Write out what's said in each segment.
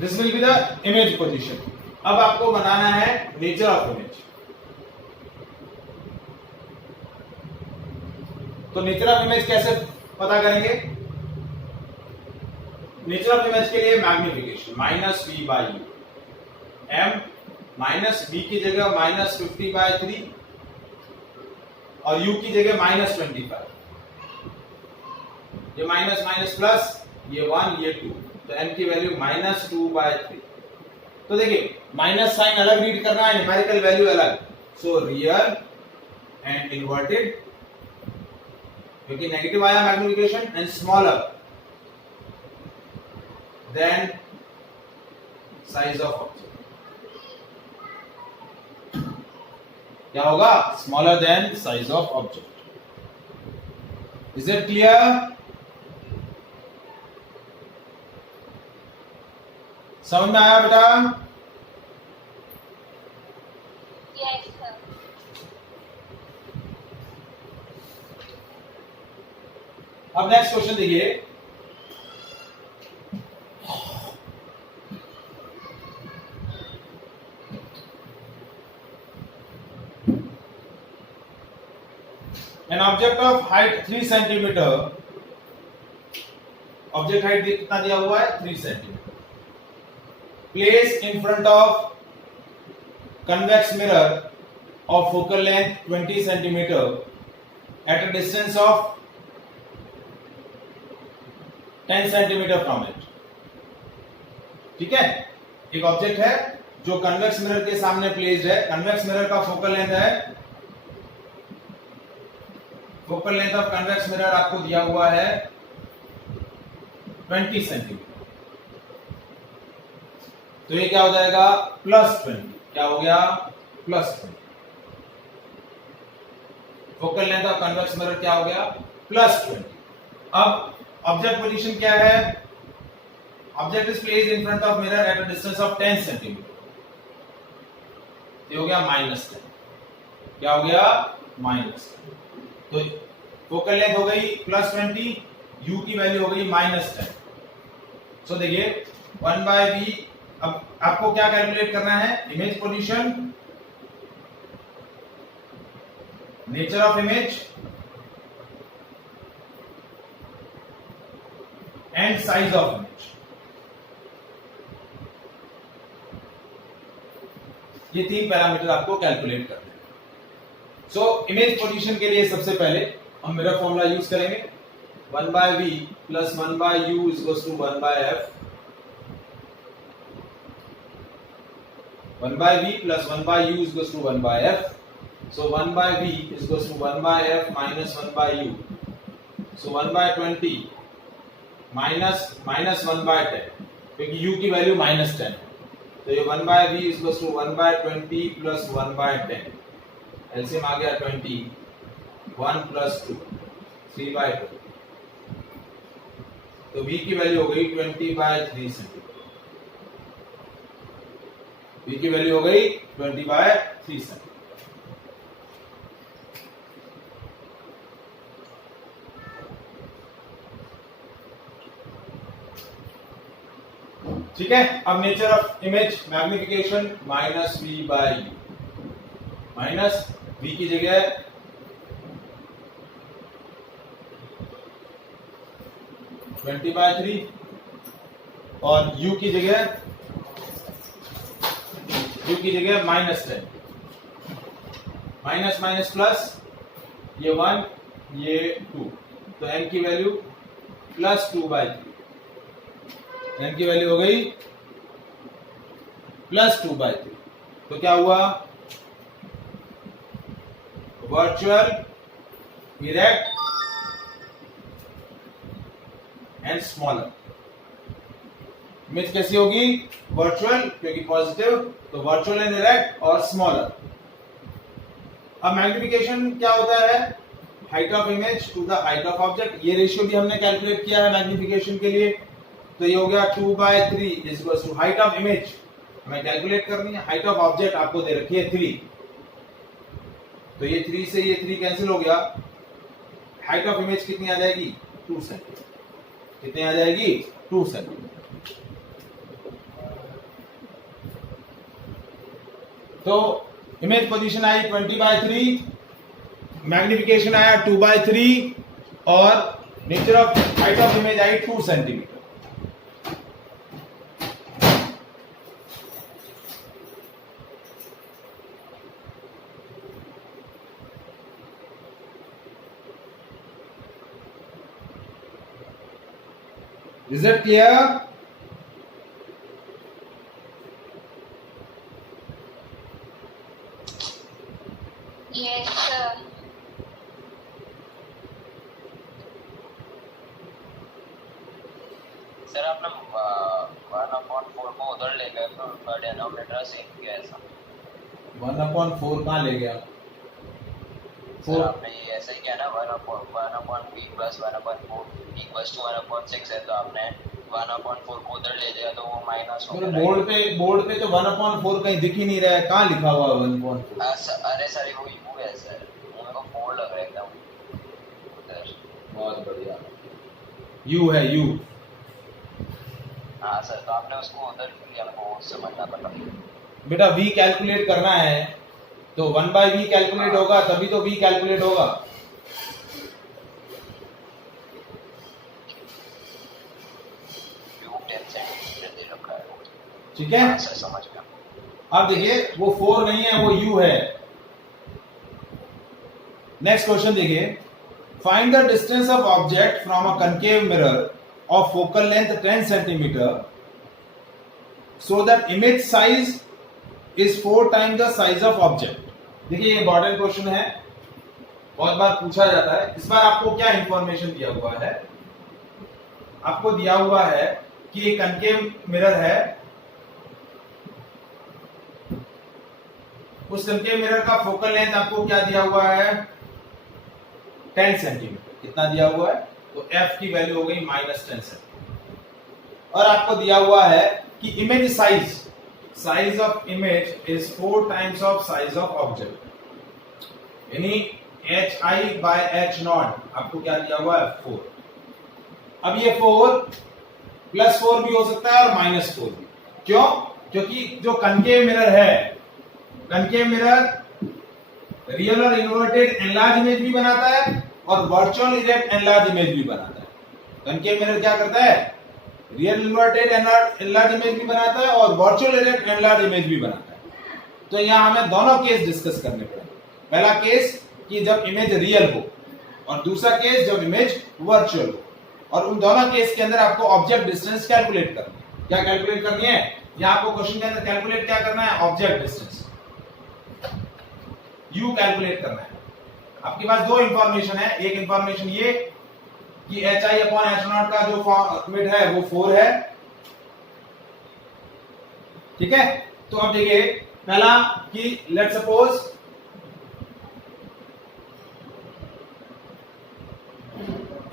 This will be the image position. अब आपको बनाना है नेचर ऑफ इमेज। तो नेचर ऑफ इमेज कैसे पता करेंगे? नेचर ऑफ इमेज के लिए मैग्निफिकेशन -v/u, m -v की जगह -50/3 और u की जगह -25। ये माइनस माइनस प्लस, ये 1 ये 2, तो m की वैल्यू -2/3। तो देखिए माइनस साइन अलग रीड करना है, न्यूमेरिकल वैल्यू अलग। सो रियल एंड इन्वर्टेड, क्योंकि नेगेटिव आया magnification, and smaller than size of object. क्या होगा? Smaller than size of object. Is it clear? समझ में आया बेटा? Yes, sir. अब नेक्स्ट क्वेश्चन देखिए। An object of height 3 centimeter, object height कितना दिया हुआ है? 3 centimetre. Place in front of convex mirror of focal length 20 centimeter at a distance of 10 centimeter from it। ठीक है, एक ऑब्जेक्ट है जो कन्वेक्स मिरर के सामने प्लेस्ड है। कन्वेक्स मिरर का फोकल लेंथ है, focal length of convex mirror आपको दिया हुआ है 20 सेंटीमीटर। तो ये क्या हो जाएगा? +20। क्या हो गया? +20। Focal length of convex mirror क्या हो गया? +20। अब ऑब्जेक्ट पोजीशन क्या है? Object is placed in front of mirror at a distance of 10 centimetre. ये हो गया -10। क्या हो गया? -10। तो फोकल लेंथ हो गई +20, u की वैल्यू हो गई -10। सो देखिए 1/v। अब आपको क्या कैलकुलेट करना है? Image position, nature of image and size of image. ये 3 पैरामीटर आपको कैलकुलेट करने हैं। सो इमेज पोजीशन के लिए सबसे पहले हम मिरर फॉर्मूला यूज करेंगे। 1/v + 1/u = 1/f। 1/v + 1/u = 1/f। So 1/v = 1/f - 1/u। So 1/20 -1/10, क्योंकि u की वैल्यू -10 है। तो ये 1/v = 1/20 + 1/10। एलसीएम आ गया 20, 1 + 2 3/2। तो v की वैल्यू हो गई 20/3 सेंटीमीटर। v की वैल्यू हो गई 20/3 सेंटीमीटर। ठीक है। अब nature of image magnification -v/u, -v की जगह (20/3) और u की जगह -10। माइनस माइनस प्लस, ये 1 ये 2, तो n की वैल्यू +2/3। n की वैल्यू हो गई +2/3। तो क्या हुआ? Virtual, erect and smaller. Image कैसी होगी? वर्चुअल, क्योंकि पॉजिटिव, तो वर्चुअल एंड इरेक्ट और स्मॉलर। अब मैग्निफिकेशन क्या होता है? Height of image to the height of object. ये रेशियो भी हमने कैलकुलेट किया है मैग्निफिकेशन के लिए। तो ये हो गया 2/3 equals to height of image हमें कैलकुलेट करनी है। हाइट ऑफ ऑब्जेक्ट आपको दे रखी है 3, तो ये 3 से ये 3 कैंसिल हो गया। हाइट ऑफ इमेज कितनी आ जाएगी? 2 सेंटीमीटर। कितनी आ जाएगी? 2 सेंटीमीटर। तो इमेज पोजीशन आई 20/3, मैग्निफिकेशन आया 2/3 और nature of height of image I 2 centimetre. Is it clear? Yes, sir. Sir आपने 1/4 को उधर ले गए तो डिनोमिनेटर सेम किया ऐसा 1/4 कहाँ ले गया? सर आपने ये ऐसा ही किया ना 1/v प्लस 1/4 इक्वल्स टू 1/6 है तो आपने 1/4 को उधर ले जाया तो वो माइनस हो मेरे गया। बोर्ड पे तो 1/4 कहीं दिख ही नहीं रहा है, कहाँ लिखा हुआ है 1/4? अरे सर वो यू है सर, वो मेरे को 4 लग रहा है एकदम उधर। बहुत बढ़िया, यू है यू। हाँ सर, तो आपने उसको उधर लिया, मेरे को समझना पड़ा। बेटा v कैलकुलेट करना है तो 1/v कैलकुलेट होगा, तभी तो v कैलकुलेट होगा। व्यू 10 सेंटीमीटर दे रखा है। ठीक है, हाँ सर समझ गया। अब देखिए वो 4 नहीं है, वो u है। नेक्स्ट क्वेश्चन देखिए, find the distance of object from a concave mirror of focal length 10 centimetre so that image size is 4 times the size of object. देखिए ये इंपॉर्टेंट क्वेश्चन है, बहुत बार पूछा जाता है। इस बार आपको क्या इंफॉर्मेशन दिया हुआ है? आपको दिया हुआ है कि एक कनकेव मिरर है, उस कनकेव मिरर का फोकल लेंथ आपको क्या दिया हुआ है? 10 सेंटीमीटर। कितना दिया हुआ है? तो f की वैल्यू हो गई -10 सेंटीमीटर। और आपको दिया हुआ है कि image size of image is 4 times of size of object, यानी hi/h0 आपको क्या दिया हुआ है? 4। अब ये 4 +4 भी हो सकता है और -4 भी। क्यों? क्योंकि जो कनकेव मिरर है, कनकेव मिरर रियल और इन्वर्टेड एनलार्ज इमेज भी बनाता है और वर्चुअल इरेक्ट एनलार्ज इमेज भी बनाता है। कनकेव मिरर क्या करता है? रियल इन्वर्टेड एनलार्ज इमेज भी बनाता है और वर्चुअल इरेक्ट एनलार्ज इमेज भी बनाता है। तो यहां हमें दोनों केस डिस्कस करने पड़ेंगे। पहला केस कि जब इमेज रियल हो और दूसरा केस जब इमेज वर्चुअल हो, और उन दोनों केस के अंदर आपको ऑब्जेक्ट डिस्टेंस कैलकुलेट करनी है। क्या कैलकुलेट करनी है? यहां आपको क्वेश्चन के अंदर कैलकुलेट क्या करना है? ऑब्जेक्ट डिस्टेंस u कैलकुलेट करना है। आपके पास दो इंफॉर्मेशन है, एक इंफॉर्मेशन ये कि hi/h0 का जो लिमिट है वो 4 है। ठीक है, तो अब देखिए पहला कि let's suppose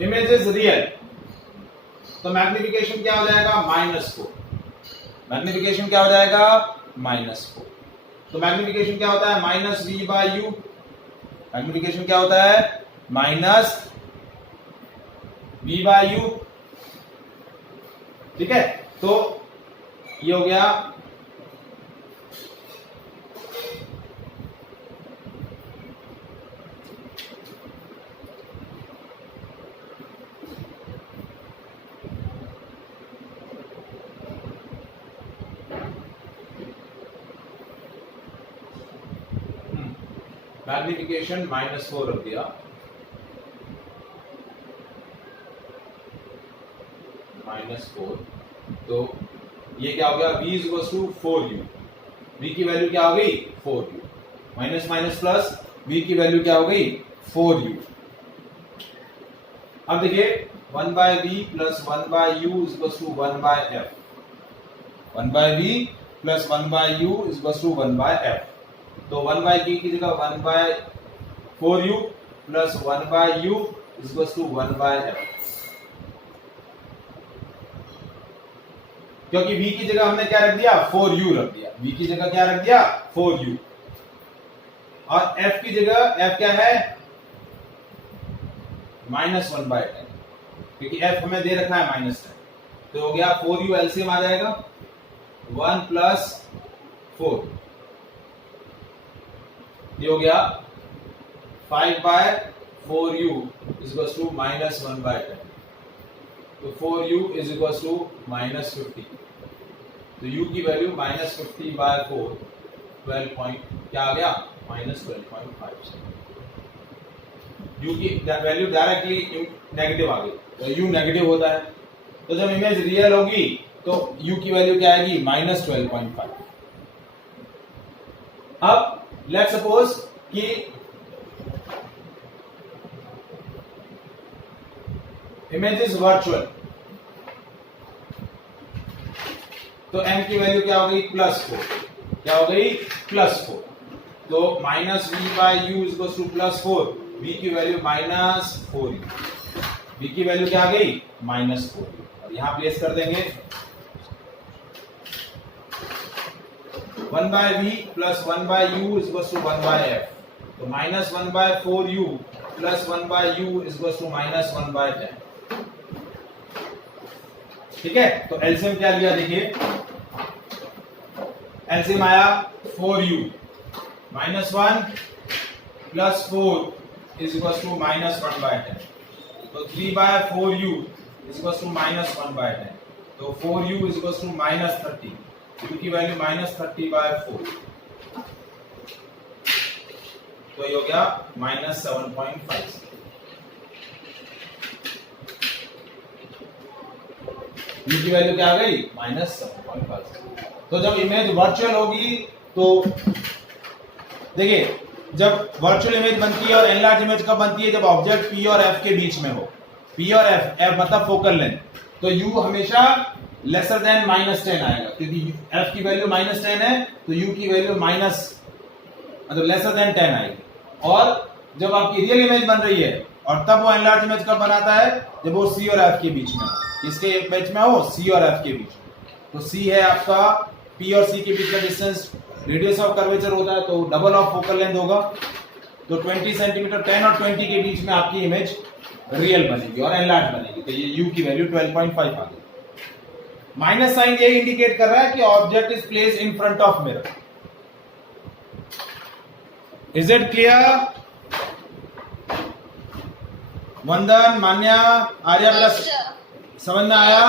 image is real, तो मैग्निफिकेशन क्या हो जाएगा? -4। मैग्निफिकेशन क्या हो जाएगा? -4। तो मैग्निफिकेशन क्या होता है? -v/u। मैग्निफिकेशन क्या होता है? -v/u। ठीक है, तो ये हो गया मैग्निफिकेशन -4 रख दिया, -4। तो ये क्या हो गया? v = 4u। v की वैल्यू क्या हो गई? 4u। Minus minus plus, v की वैल्यू क्या हो गई? 4u। अब देखिए 1/v + 1/u = 1/f। 1/v + 1/u = 1/f। तो 1/v की जगह 1/4u + 1/u = 1/f। क्योंकि v की जगह हमने क्या रख दिया? 4u रख दिया। v की जगह क्या रख दिया? 4u। और f की जगह f क्या है? -1/10, क्योंकि f हमें दे रखा है -10। तो हो गया 4u, एलसीएम आ जाएगा 1 + 4। ये हो गया 5/4u इज इक्वल टू -1/10। तो 4u इज इक्वल टू -50। तो u की वैल्यू -50/4 12 पॉइंट क्या आ गया -12.5। u की वैल्यू डायरेक्टली नेगेटिव आ गई, तो u नेगेटिव होता है। तो जब इमेज रियल होगी तो u की वैल्यू क्या आएगी -12.5। अब लेट्स सपोज कि इमेज इज वर्चुअल, तो m की वैल्यू क्या हो गई +4। क्या हो गई +4। तो -v/u is equal to +4, v की वैल्यू -4u, v की वैल्यू क्या आ गई -4। और यहां प्लेस कर देंगे 1/v + 1/u is equal to 1/f। तो -1/4u + 1/u is equal to -1/10। ठीक है, तो एलसीएम क्या लिया देखिए, एलसीएम आया 4u -1 + 4 इज इक्वल टू -1/10। तो 3/4u इज इक्वल टू -1/10। तो 4u is equal to -30, u की वैल्यू -30/4। तो ये हो गया -7.5। u की वैल्यू क्या आ गई -7.5। तो जब इमेज वर्चुअल होगी तो देखिए, जब वर्चुअल इमेज बनती है और एनलार्ज इमेज कब बनती है, जब ऑब्जेक्ट p और f के बीच में हो। p और f मतलब फोकल लेंथ, तो u हमेशा लेसर देन -10 आएगा, क्योंकि f की वैल्यू -10 है तो u की वैल्यू मतलब लेसर देन 10 आएगी। और जब आपकी रियल इमेज बन रही है, और तब वो एनलार्ज इमेज कब बनाता है, जब वो c और f के बीच में हो। किसके बीच में हो, c और f के बीच में। तो c है आपका p और c के बीच का डिस्टेंस, रेडियस ऑफ कर्वेचर होता है, तो डबल ऑफ फोकल लेंथ होगा। तो 20 सेंटीमीटर 10 और 20 के बीच में आपकी इमेज रियल बनेगी और एनलार्ज बनेगी। तो ये u की वैल्यू 12.5 आ गई। माइनस साइन ये इंडिकेट कर रहा है कि object is placed in front of mirror. Is it clear? वंदन, मान्या, आर्या प्लस समझ में आया?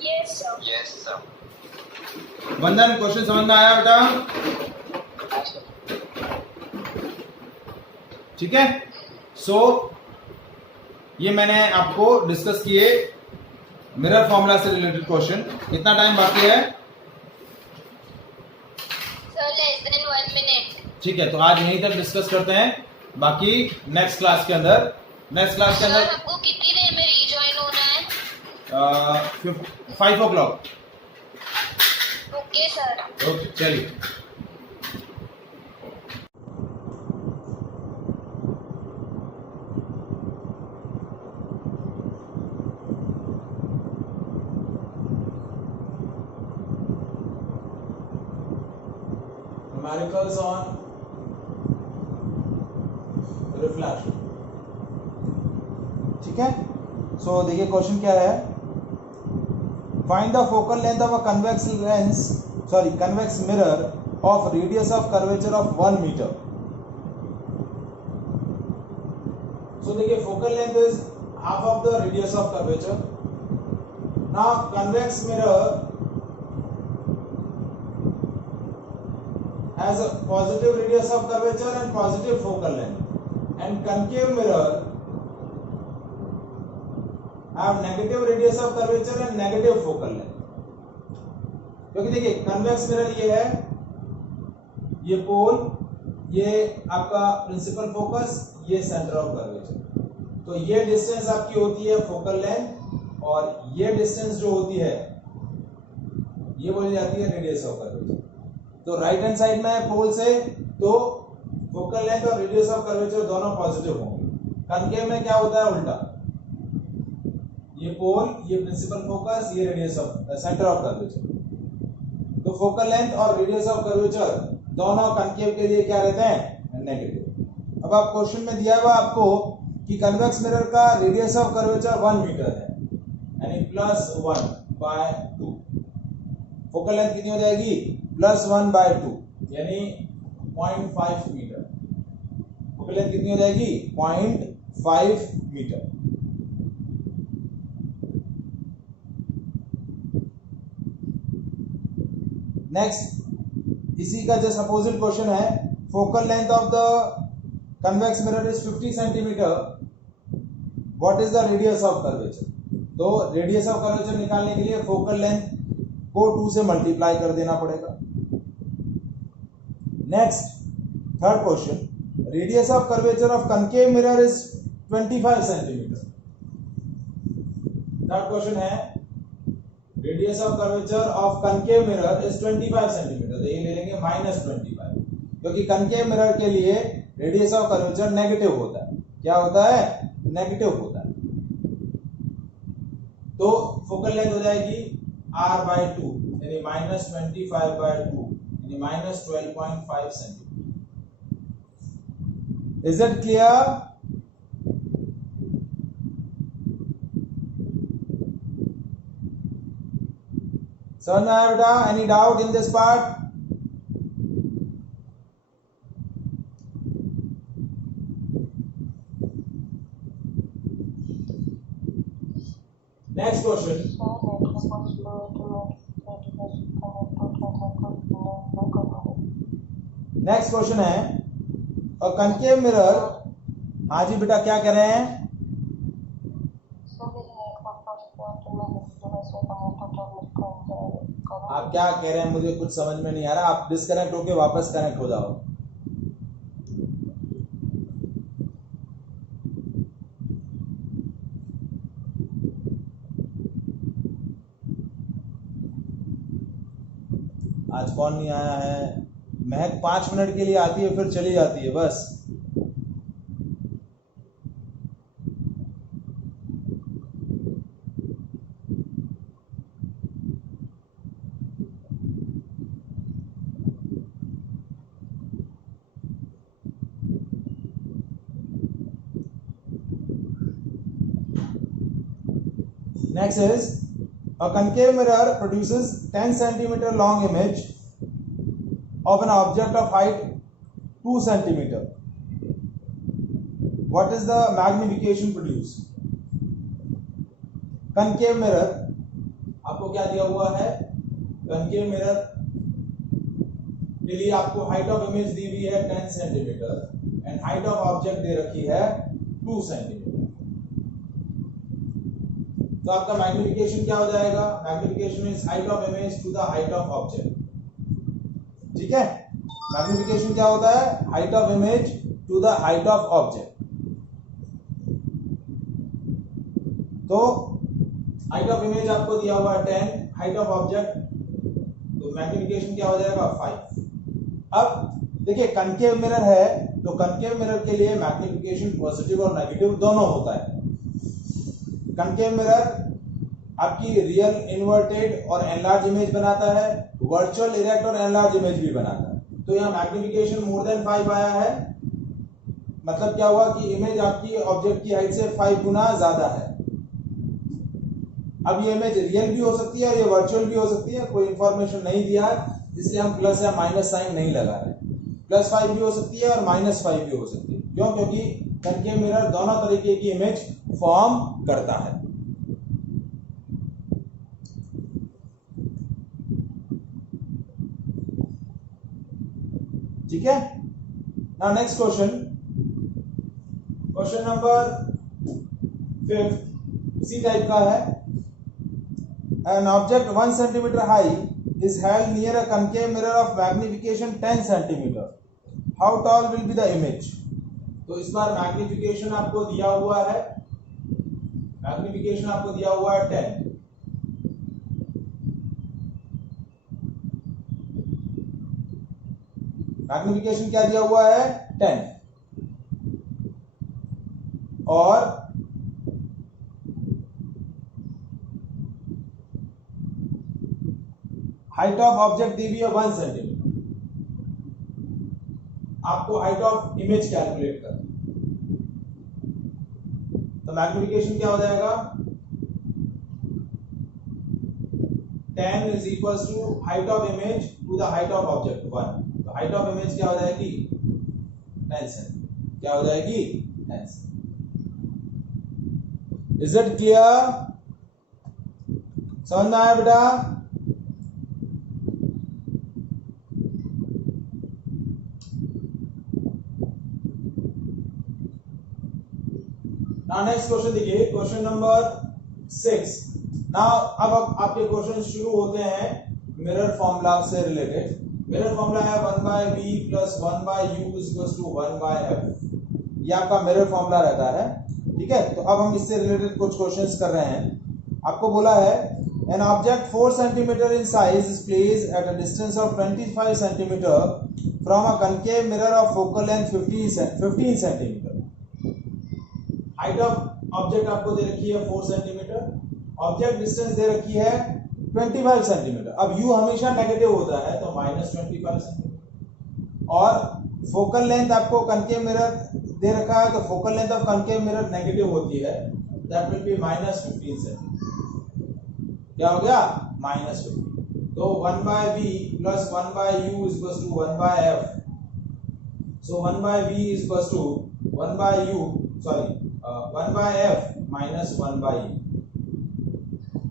Yes, sir. Yes sir. वंदन, क्वेश्चन समझ में आया बेटा? ठीक है, सो ये मैंने आपको डिस्कस किए मिरर फॉर्मूला से रिलेटेड क्वेश्चन। कितना टाइम बाकी है? Sir, less than 1 minute. ठीक है, तो आज यहीं तक डिस्कस करते हैं, बाकी नेक्स्ट क्लास के अंदर Sir, आपको कितनी देर में रिजॉइन होना है? 5 o'clock। Okay sir. ओके, चलिए। Numericals on reflection। ठीक है, सो देखिए क्वेश्चन क्या है। Find the focal length of a convex mirror of radius of curvature of 1 metre. So देखिए, focal length is half of the radius of curvature. Now convex mirror has a positive radius of curvature and positive focal length, and concave mirror have negative radius of curvature and negative focal length। क्योंकि देखिए convex mirror ये है, ये पोल, ये आपका principal focus, ये centre of curvature. तो ये डिस्टेंस आपकी होती है फोकल लेंथ, और ये डिस्टेंस जो होती है ये बोली जाती है रेडियस ऑफ कर्वेचर। तो राइट हैंड साइड में है पोल से, तो फोकल लेंथ और रेडियस ऑफ कर्वेचर दोनों पॉजिटिव होंगे। कनकेव में क्या होता है उल्टा, ये पोल, ये प्रिंसिपल फोकस, ये radius of centre of curvature. तो फोकल लेंथ और रेडियस ऑफ कर्वेचर दोनों कनकेव के लिए क्या रहते हैं, नेगेटिव। अब आप क्वेश्चन में दिया हुआ आपको कि कन्वेक्स मिरर का रेडियस ऑफ कर्वेचर 1 मीटर है, यानी +1/2। फोकल लेंथ कितनी हो जाएगी, +1/2। यानी 0.5 मीटर। फोकल लेंथ कितनी हो जाएगी? 0.5 मीटर। नेक्स्ट इसी का जस्ट अपोजिट क्वेश्चन है, focal length of the convex mirror is 50 centimetre, what is the radius of curvature? तो रेडियस ऑफ कर्वेचर निकालने के लिए फोकल लेंथ को 2 से मल्टीप्लाई कर देना पड़ेगा। Next third question, radius of curvature of concave mirror is 25 centimetre. Third question है, radius of curvature of concave mirror is 25 centimetre, तो ये ले लेंगे -25, क्योंकि कनकेव मिरर के लिए रेडियस ऑफ कर्वेचर नेगेटिव होता है। क्या होता है? नेगेटिव होता है। तो फोकल लेंथ हो जाएगी r/2 यानी -25/2 यानी -12.5 सेंटीमीटर। Is it clear? समझ में आया बेटा? Any doubt in this part? Next question, next question है, और कनकेव मिरर, हाँ जी बेटा क्या कह रहे हैं? आप क्या कह रहे हैं मुझे कुछ समझ में नहीं आ रहा, आप डिस्कनेक्ट होके वापस कनेक्ट हो जाओ। आज कौन नहीं आया है? महक 5 मिनट के लिए आती है फिर चली जाती है बस। Next is, a concave mirror produces 10 centimeter long image of an object of height 2 centimeter. What is the magnification produced? Concave mirror, आपको क्या दिया हुआ है? concave mirror के लिए आपको height of image दी हुई है 10 centimeter and height of object दे रखी है 2 centimeter. तो आपका मैग्निफिकेशन क्या हो जाएगा? Magnification is height of image to the height of object. ठीक है, मैग्निफिकेशन क्या होता है? Height of image to the height of object. तो हाइट ऑफ इमेज आपको दिया हुआ है 10, हाइट ऑफ ऑब्जेक्ट, तो मैग्निफिकेशन क्या हो जाएगा? 5। अब देखिए कनकेव मिरर है, तो कनकेव मिरर के लिए मैग्निफिकेशन पॉजिटिव और नेगेटिव दोनों होता है। कनकेव मिरर आपकी रियल इन्वर्टेड और एनलार्ज इमेज बनाता है, वर्चुअल इरेक्ट और एनलार्ज इमेज भी बनाता है। तो यहाँ मैग्निफिकेशन मोर देन 5 आया है, मतलब क्या हुआ कि इमेज आपकी ऑब्जेक्ट की हाइट से 5 गुना ज्यादा है। अब ये इमेज रियल भी हो सकती है और ये वर्चुअल भी हो सकती है, कोई इंफॉर्मेशन नहीं दिया है इसलिए हम प्लस या माइनस साइन नहीं लगा रहे। +5 भी हो सकती है और -5 भी हो सकती है। क्यों? क्योंकि कनकेव मिरर दोनों तरीके की इमेज फॉर्म करता है। ठीक है, now next question, question number 5 इसी टाइप का है। An object 1 centimetre high is held near a concave mirror of magnification 10 centimeter. How tall will be the image? तो इस बार मैग्निफिकेशन आपको दिया हुआ है, मैग्निफिकेशन आपको दिया हुआ है 10। मैग्निफिकेशन क्या दिया हुआ है? 10। और हाइट ऑफ ऑब्जेक्ट दी हुई है 1 सेंटीमीटर। आपको हाइट ऑफ इमेज कैलकुलेट करना, तो मैग्निफिकेशन क्या हो जाएगा? 10 is equal to height of image to the height of object 1। तो तो हाइट ऑफ इमेज क्या हो जाएगी 10 सेंटीमीटर, क्या हो जाएगी 10 सेंटीमीटर। Is it clear? समझ में आया बेटा? नाउ नेक्स्ट क्वेश्चन देखिए, क्वेश्चन नंबर 6। नाउ अब आपके क्वेश्चन शुरू होते हैं मिरर फॉर्मूला से रिलेटेड। मिरर फॉर्मूला है 1/v + 1/u = 1/f। ये आपका मिरर फॉर्मूला रहता है, ठीक है। तो अब हम इससे रिलेटेड कुछ क्वेश्चंस कर रहे हैं। आपको बोला है an object 4 cm in size is placed at a distance of 25 cm from a concave mirror of focal length 15 cm। Height of object आपको दे रखी है 4 सेंटीमीटर, ऑब्जेक्ट डिस्टेंस दे रखी है 25 सेंटीमीटर। अब u हमेशा नेगेटिव होता है तो -25 सेंटीमीटर, और फोकल लेंथ आपको कनकेव मिरर दे रखा है तो focal length of concave mirror negative होती है, दैट विल बी -15 सेंटीमीटर। क्या हो गया -15। तो 1/v + 1/u = 1/f। so 1/v = 1/u 1/f - 1/u।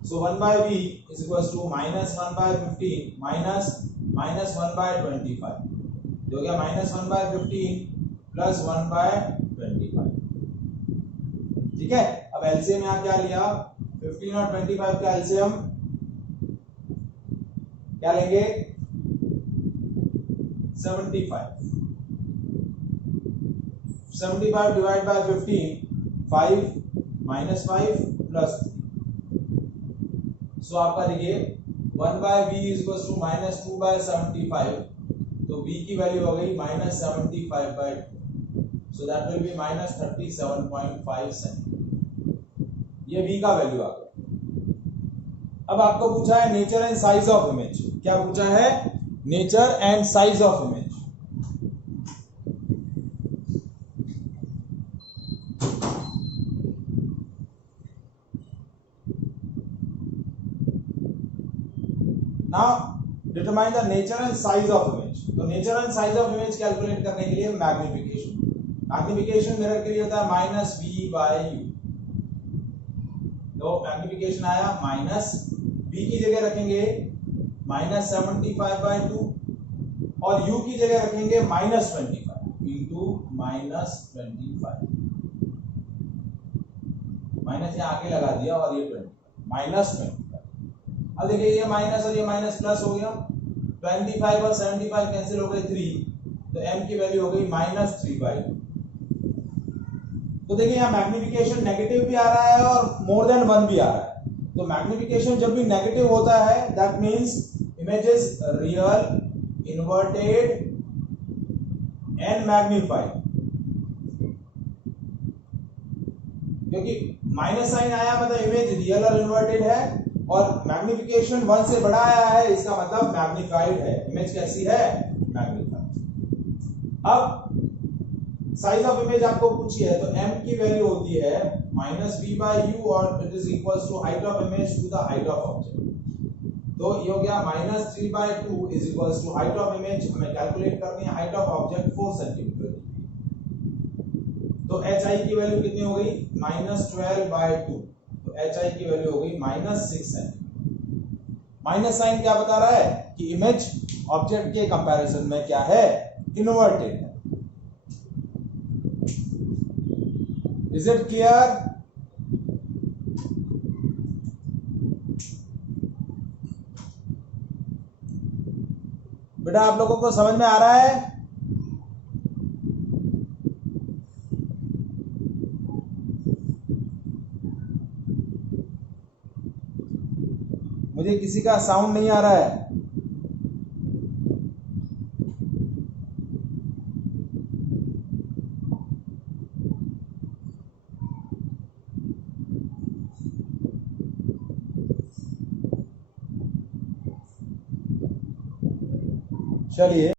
so 1/v = -1/15 minus -1/25, जो हो गया -1/15 + 1/25। ठीक है। अब एलसीएम यहां क्या लिया, 15 और 25 का एलसीएम क्या लेंगे 75। 75 डिवाइड बाय 15, 5 -5 + 3। सो आपका देखिए 1/v = -2/75, तो v की वैल्यू हो गई -75/2, so that will be -37.5 centimetre. ये v का वैल्यू आ गया। अब आपको पूछा है nature and size of image. क्या पूछा है? Nature and size of image. Now determine the nature and size of image. तो nature and size of image calculate करने के लिए मैग्निफिकेशन मिरर के लिए होता है -v/u। तो मैग्निफिकेशन आया -v की जगह रखेंगे -75/2 और u की जगह रखेंगे -25 इंटू -25। माइनस यहाँ आगे लगा दिया और ये 20 -25। अब देखिए ये माइनस और ये माइनस प्लस हो गया, 25 और 75 कैंसिल हो गए 3, तो m की वैल्यू हो गई -3/2। तो देखिए यहाँ मैग्निफिकेशन नेगेटिव भी आ रहा है और मोर देन 1 भी आ रहा है। तो मैग्निफिकेशन जब भी नेगेटिव होता है that means image is real, inverted and magnified. क्योंकि माइनस साइन आया मतलब इमेज रियल और इन्वर्टेड है, और मैग्निफिकेशन 1 से बड़ा आया है इसका मतलब मैग्नीफाइड है। इमेज कैसी है? मैग्नीफाइड। अब साइज ऑफ इमेज आपको पूछी है तो m की वैल्यू होती है -v/u और it is equals to height of image to the height of object. तो ये हो गया -3/2 is equals to height of image. हमें कैलकुलेट करनी है हाइट ऑफ ऑब्जेक्ट 4 सेंटीमीटर। तो hi की वैल्यू कितनी हो गई -12/2, तो hi की वैल्यू हो गई -6 सेंटीमीटर। माइनस साइन क्या बता रहा है कि इमेज ऑब्जेक्ट के कंपैरिजन में क्या है? इन्वर्टेड है। Is it clear? बेटा आप लोगों को समझ में आ रहा है? मुझे किसी का साउंड नहीं आ रहा है। चलिए